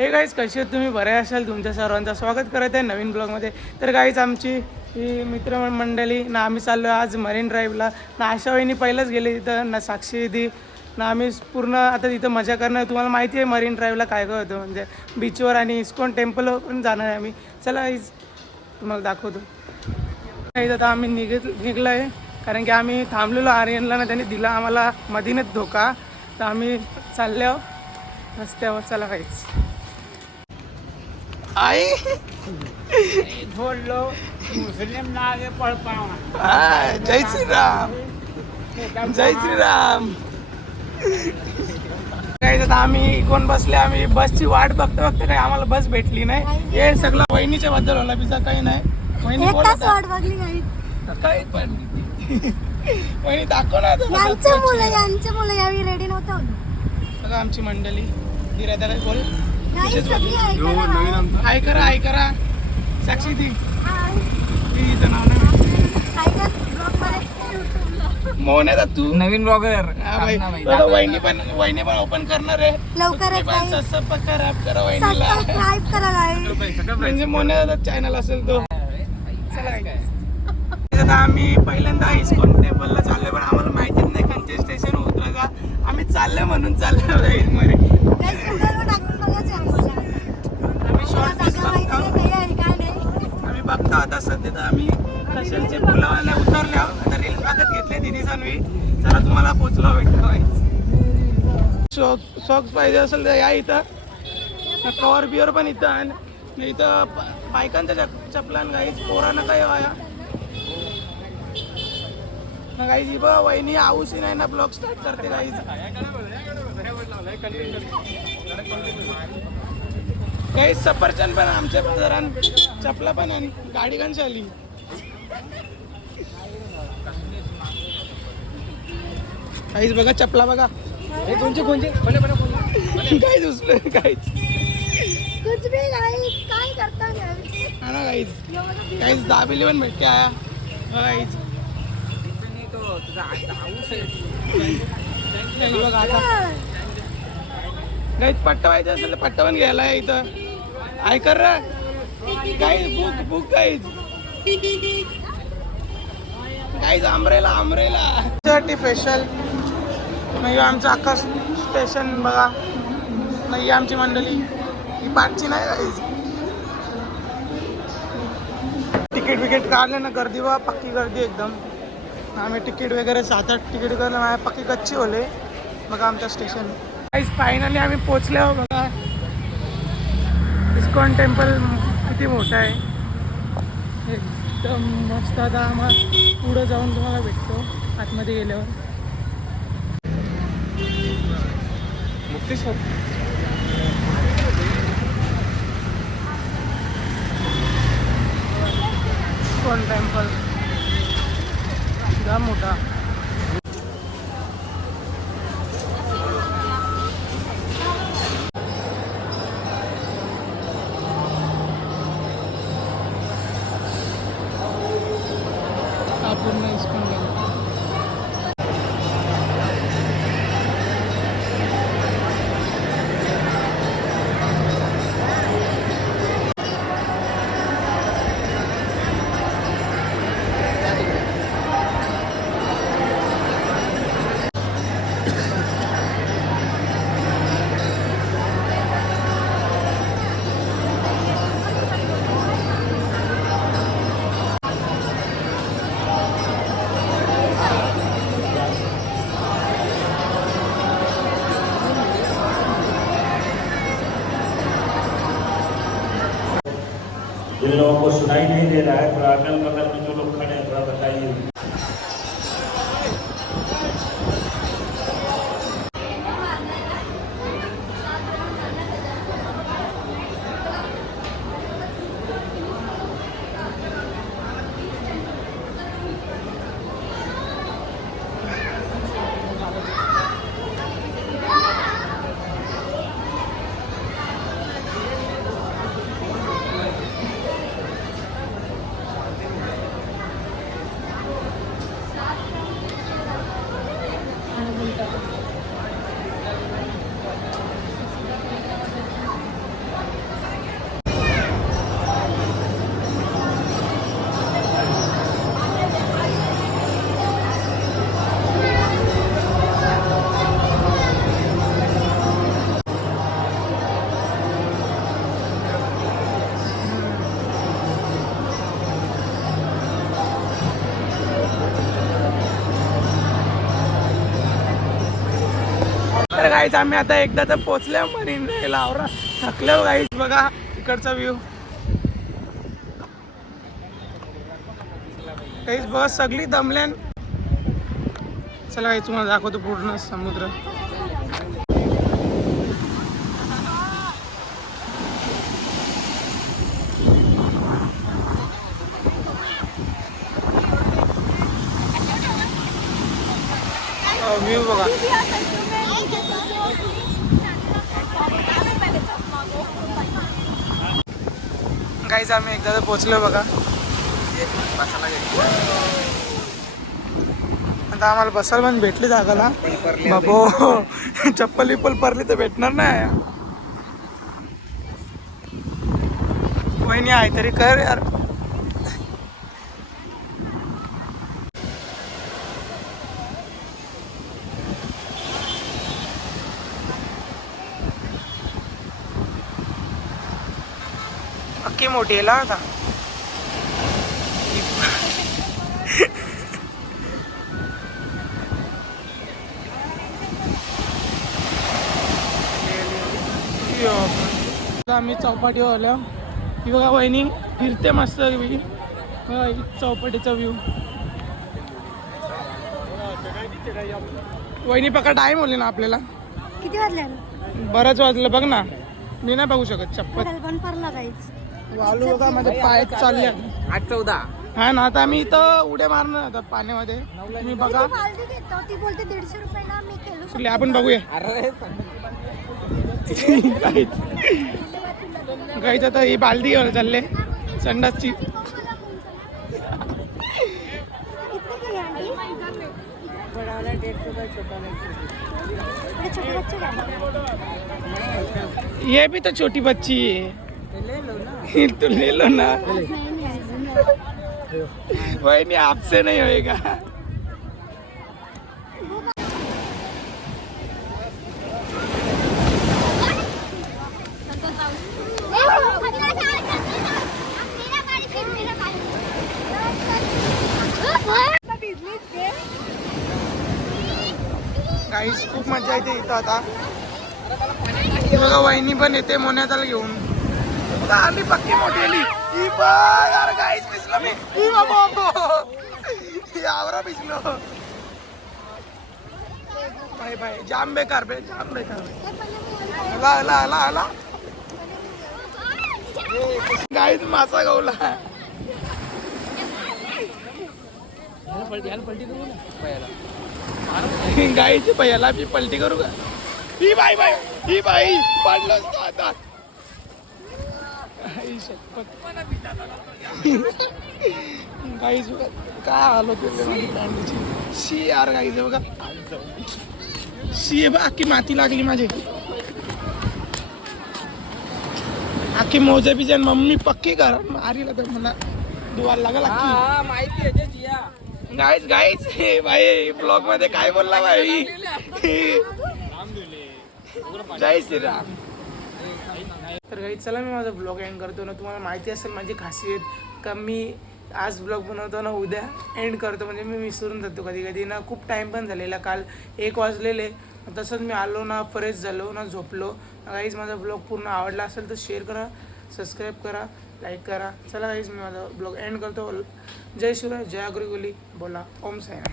हे गाईज कसे आहेत तुम्ही? बरे असाल? तुमच्या सर्वांचं स्वागत करत आहे नवीन ब्लॉगमध्ये. तर गाईज आमची ही मित्रमंडळी ना आम्ही चाललो आज मरीन ड्राईव्हला. ना आशा वहिनी पहिलंच गेले तिथं ना साक्षी दी ना आम्ही पूर्ण आता तिथं मजा करणार. तुम्हाला माहिती आहे मरीन ड्राईव्हला काय काय होतं म्हणजे बीचवर आणि इस्कॉन टेम्पलवर पण जाणार आहे आम्ही. चला गाईज तुम्हाला दाखवतो. गाईज आता आम्ही निघत निघलो आहे कारण की आम्ही थांबलेलो आर्यनला ना त्यांनी दिला आम्हाला मधीनच धोका. तर आम्ही चालले रस्त्यावर. चला काहीच आई. बोललो मुस्लिम ना आगे पढ़ पाऊँ हा, जय श्रीराम. जय श्रीराम. काय आता आम्ही कोण बसले आम्ही बसची वाट बघता बघता काही आम्हाला बस भेटली नाही. हे सगळं वहिनीच्या बद्दल होला बिजा काही नाही. वहिनी एक बोल तास आता. वाट बघली नाही. काही पण. वहिनी दाखव ना मुलं यांचे मुलं यावेळी रेडी नव्हतं आमची मंडळी. काय बोल. नाही सगळी ऐकायला नाही. आय करा आय करा साक्षी ती. हाय. ती हिचं नाव नाही. मोहन आहे तू? नवीन ब्लॉगर हा वहिनी पण वहिनी पण ओपन करणार आहे. काही सबस्क्राईब करा करा वहिनीला. म्हणजे मोन्या चॅनल असेल तो. आता आम्ही पहिल्यांदा इस्कॉन टेबलला चाललोय पण आम्हाला माहितीच नाही कोणते स्टेशन उतरा का? आम्ही चाललोय म्हणून चाललोय मध्ये Guys, गुगलवर टाकून बघायचं आम्हाला. आम्ही शॉर्ट मला जागा माहिती नाही, काही आहे, काय नाही. आम्ही बघतो आता सध्या तर आम्ही कशालचे पुलावाला उतरल्या तर आता रील बघत घेतले दिदी मी जरा तुम्हाला पोचलो भेटतो सॉक्स सॉक्स पाहिजे असेल तर या इथं. कवर बिअर पण इथं आहे. आणि इथं बायकांच्या चप चपलान गाईच पोरांना काय वाया गाईज ही बघ वहिनी आऊशी नाही ना ब्लॉग स्टार्ट करते गाईज. काही सफरचंद पण आमच्या बाजारात चपला पण आणि गाडी कशी आली काहीच बघा चपला बघा. हे कोणचे कोणचे? काय दुसरं काहीच. कुछ भी guys, काय करता नाही. हा ना काहीच. काहीच दाबेली पण भेटते आया काहीच. काहीच पट्टा व्हायचं असेल तर पट्टा पण घ्यायला इथं. आय कर रे काही बुक बुक काहीच. काहीच आंबरेला आंबरेला साठी स्पेशल नाही आमचं अख्खा स्टेशन बघा. नाही आमची मंडळी. ही पाठची नाही गाईज तिकीट विकेट काढलं ना गर्दी बा पक्की गर्दी एकदम. आम्ही तिकीट वगैरे सात आठ तिकीट करलं माझ्या पक्की कच्ची होले. बघा आमचं स्टेशन काहीच फायनली आम्ही पोचल्या हो बघा. इस्कॉन टेम्पल किती मोठं आहे. एकदम मस्त आता आम्हाला पुढं जाऊन तुम्हाला भेटतो आतमध्ये गेल्यावर. मुक्तेश्वर. टेम्पल? जाम मोठा. हा पूर्ण इस्कॉन लोगों को सुनाई नहीं दे रहा है थोड़ा अगल बगल गाईज आम्ही आता एकदा तर पोचल्या मरीन ड्राईव्हला आवरा थकलो बघा इकडचा व्ह्यू काहीच बघा सगळी दमल्यान चला काही तुम्हाला दाखवतो पूर्ण समुद्र. Oh, व्ह्यू बघा. काहीच आम्ही एकदा तर पोचलो बघा. आता आम्हाला बसायला पण भेटली जागाला. बाबो चप्पल विप्पल परली तर भेटणार नाही. कोणी आहे तरी कर यार. अक्की मोठी आहे आता आम्ही चौपाटी आलो. ही बघा वहिनी फिरते मस्त ही चौपाटीचा व्ह्यू वहिनी पका टाइम होले ना आपल्याला? किती वाजले? बरंच वाजलं बघ ना. मी नाही बघू शकत चप्पल. पण जायच. वालू बघा माझ्या पायात चालले. आठ चौदा. हा ना आता मी इथं उड्या मारणार आता पाण्यामध्ये. तुम्ही बघा. घेतो ती बोलते दीडशे रुपयाला मी खेळू कुठली आपण बघूया. अरे गाईच आता ही बालदी घेऊन चालले. संडासची. है आंटी ये छोटे बच्चे का ये भी तो छोटी बच्ची है. तो ले लो ना. नहीं नहीं वही नहीं आपसे नहीं होएगा. काहीच खूप मजा येते इथं आता. बघा वहिनी पण येते मोन्याताला घेऊन. बघा, आम्ही पक्की मोठी आली. ही बघ यार गाईस भिजलो मी. ही बाबा ही आवरा भिजलो बाय बाय. जाम बेकार बे जाम बेकार. ला हला हला हला गाईस मासा गवला. गाईची पहिला मी पलटी करू का? ही बाई बाई ही बाई पडलोच तो आता. गाईच काय माझी पॅन्टची शी यार गाईच बघा. शी बघ अख्खी माती लागली माझी. अख्खी मोजे बिजे मम्मी पक्की कर मारीला तर मला दुवाला लागल माहिती आहे जिया गाईज गाईज हे भाई ब्लॉगमध्ये काय बोलला भाई? जय श्रीराम. तर काही चला मी माझा ब्लॉग एंड करतो. ना तुम्हाला माहिती असेल माझी खासियत का मी आज ब्लॉग बनवतो ना उद्या एंड करतो. म्हणजे मी विसरून जातो कधी कधी. ना खूप टाईम पण झालेला. काल एक वाजलेले. तसंच मी आलो ना फ्रेश झालो ना झोपलो. काहीच माझा ब्लॉग पूर्ण आवडला असेल तर शेअर करा सबस्क्राईब करा लाईक करा. चला काहीच मी माझा ब्लॉग एंड करतो. जय शिवराय जय अग्रगोली बोला. ओम सायना